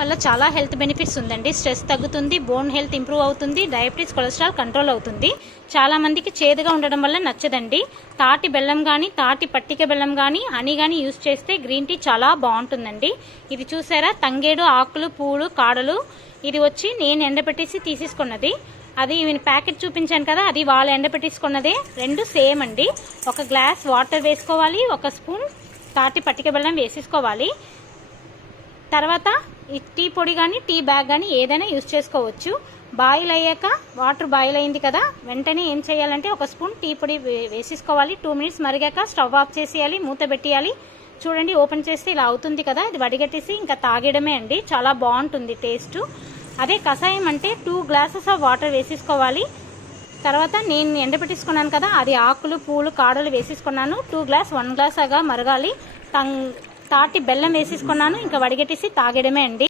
వల్ల చాలా health benefits ఉందండి. స్ట్రెస్ తగ్గుతుంది, బోన్ హెల్త్ ఇంప్రూవ్ అవుతుంది, డయాబెటీస్, కొలెస్ట్రాల్ కంట్రోల్ అవుతుంది. చాలా మందికి చేదుగా ఉండడం వల్ల నచ్చదండి. తాటి బెల్లం కానీ, తాటి పట్టిక బెల్లం కానీ, హనీ కానీ యూస్ చేస్తే గ్రీన్ టీ చాలా బాగుంటుందండి. ఇది చూసారా, తంగేడు ఆకులు, పూలు, కాడలు. ఇది వచ్చి నేను ఎండబెట్టేసి తీసేసుకున్నది. అది ప్యాకెట్ చూపించాను కదా, అది వాళ్ళు ఎండబెట్టేసుకున్నదే. రెండు సేమ్ అండి. ఒక గ్లాస్ వాటర్ వేసుకోవాలి, ఒక స్పూన్ తాటి పట్టిక బెల్లం వేసేసుకోవాలి. తర్వాత ఈ టీ పొడి కానీ, టీ బ్యాగ్ కానీ ఏదైనా యూస్ చేసుకోవచ్చు. బాయిల్ అయ్యాక, వాటర్ బాయిల్ అయింది కదా, వెంటనే ఏం చేయాలంటే ఒక స్పూన్ టీ పొడి వేసేసుకోవాలి. 2 మినిట్స్ మరిగాక స్టవ్ ఆఫ్ చేసేయాలి, మూత పెట్టేయాలి. చూడండి, ఓపెన్ చేస్తే ఇలా అవుతుంది కదా, ఇది వడిగట్టేసి ఇంకా తాగడమే అండి. చాలా బాగుంటుంది టేస్ట్. అదే కషాయం అంటే 2 గ్లాసెస్ ఆఫ్ వాటర్ వేసేసుకోవాలి. తర్వాత నేను ఎండబెట్టేసుకున్నాను కదా, అది ఆకులు, పూలు, కాడలు వేసేసుకున్నాను. 2 గ్లాస్ 1 గ్లాస్ అగా మరగాలి. తాటి బెల్లం వేసేసుకున్నాను. ఇంకా వడిగట్టేసి తాగడమే అండి.